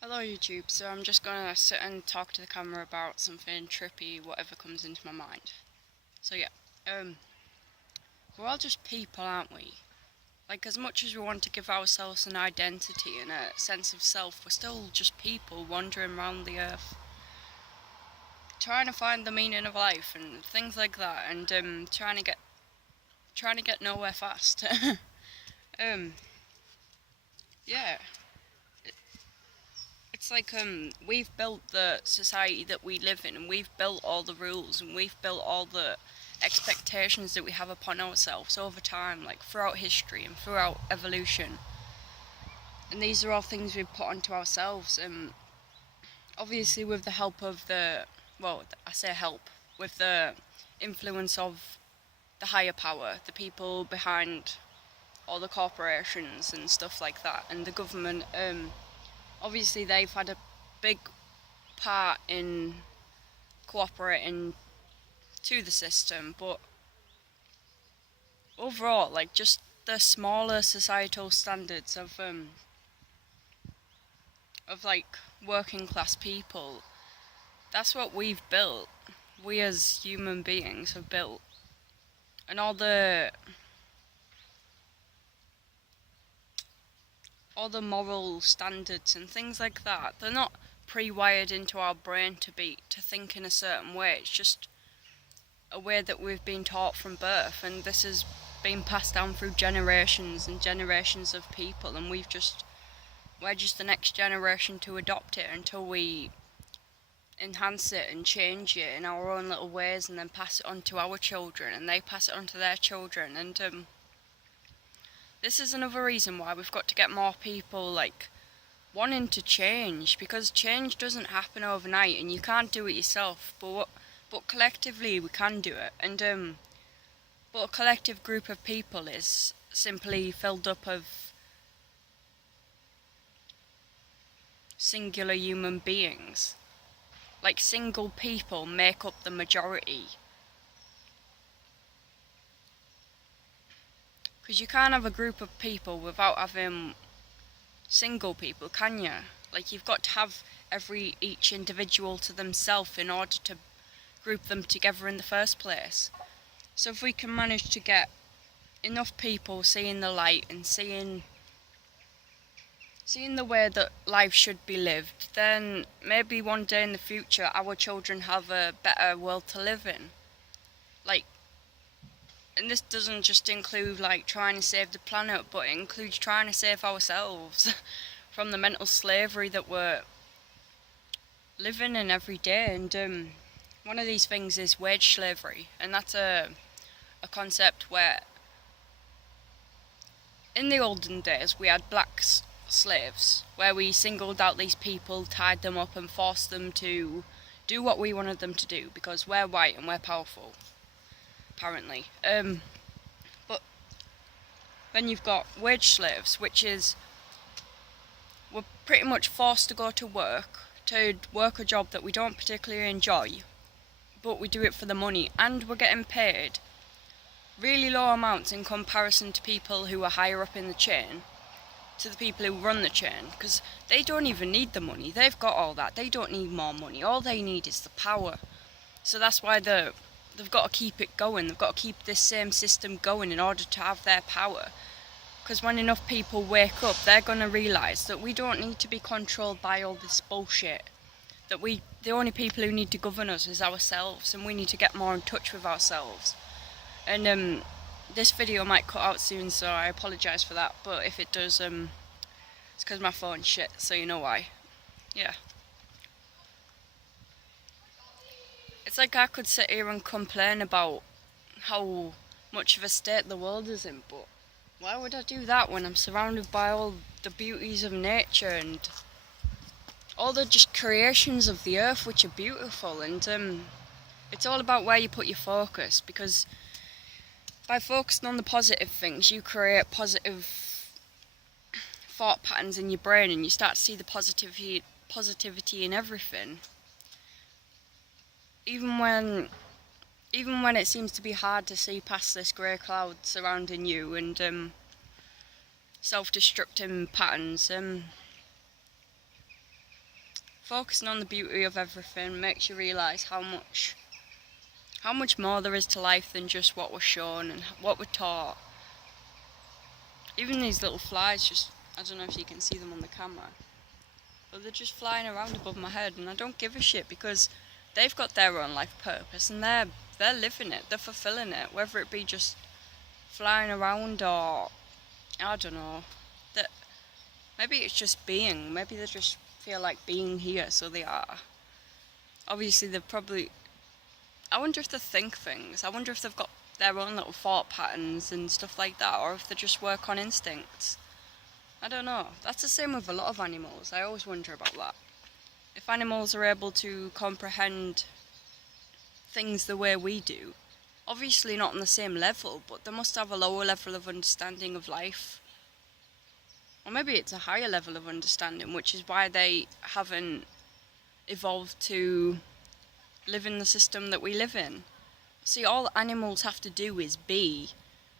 Hello YouTube, so I'm just gonna sit and talk to the camera about something trippy, whatever comes into my mind. So yeah, we're all just people, aren't we? Like, as much as we want to give ourselves an identity and a sense of self, we're still just people wandering around the earth, trying to find the meaning of life and things like that, and trying to get nowhere fast. um, yeah, it's like we've built the society that we live in, and we've built all the rules, and we've built all the expectations that we have upon ourselves over time, like throughout history and throughout evolution. And these are all things we've put onto ourselves, and obviously with the help of I say help, with the influence of the higher power, the people behind all the corporations and stuff like that, and the government. Obviously they've had a big part in cooperating to the system, but overall, like, just the smaller societal standards of like working class people, that's what we've built. We as human beings have built, and all the moral standards and things like that, they're not pre-wired into our brain to think in a certain way. It's just a way that we've been taught from birth, and this has been passed down through generations and generations of people, and we're just the next generation to adopt it until we enhance it and change it in our own little ways, and then pass it on to our children, and they pass it on to their children. And this is another reason why we've got to get more people like wanting to change, because change doesn't happen overnight, and you can't do it yourself. But collectively we can do it, and but a collective group of people is simply filled up of singular human beings. Like, single people make up the majority. Because you can't have a group of people without having single people, can you? Like, you've got to have each individual to themselves in order to group them together in the first place. So if we can manage to get enough people seeing the light and seeing the way that life should be lived, then maybe one day in the future our children have a better world to live in. Like, and this doesn't just include like trying to save the planet, but it includes trying to save ourselves from the mental slavery that we're living in every day. And one of these things is wage slavery, and that's a concept where in the olden days we had black slaves, where we singled out these people, tied them up, and forced them to do what we wanted them to do because we're white and we're powerful, apparently. But then you've got wage slaves, which is we're pretty much forced to go to work a job that we don't particularly enjoy, but we do it for the money, and we're getting paid really low amounts in comparison to people who are higher up in the chain, to the people who run the chain, because they don't even need the money. They've got all that. They don't need more money. All they need is the power. So that's why they've got to keep it going. They've got to keep this same system going in order to have their power. Because when enough people wake up, they're going to realise that we don't need to be controlled by all this bullshit. That the only people who need to govern us is ourselves, and we need to get more in touch with ourselves. And this video might cut out soon, so I apologise for that, but if it does, it's because my phone's shit, so you know why. Yeah. It's like I could sit here and complain about how much of a state the world is in, but why would I do that when I'm surrounded by all the beauties of nature and all the just creations of the earth, which are beautiful? And it's all about where you put your focus, because by focusing on the positive things, you create positive thought patterns in your brain, and you start to see the positivity in everything. Even when it seems to be hard to see past this grey cloud surrounding you and self-destructing patterns, focusing on the beauty of everything makes you realise how much more there is to life than just what we're shown and what we're taught. Even these little flies, just, I don't know if you can see them on the camera, but they're just flying around above my head, and I don't give a shit, because they've got their own life purpose and they're living it, they're fulfilling it, whether it be just flying around or, I don't know, that maybe it's just being, maybe they just feel like being here, so they are. Obviously they've probably, I wonder if they think things, I wonder if they've got their own little thought patterns and stuff like that, or if they just work on instincts. I don't know. That's the same with a lot of animals. I always wonder about that. If animals are able to comprehend things the way we do, obviously not on the same level, but they must have a lower level of understanding of life. Or maybe it's a higher level of understanding, which is why they haven't evolved to live in the system that we live in. See, all animals have to do is be,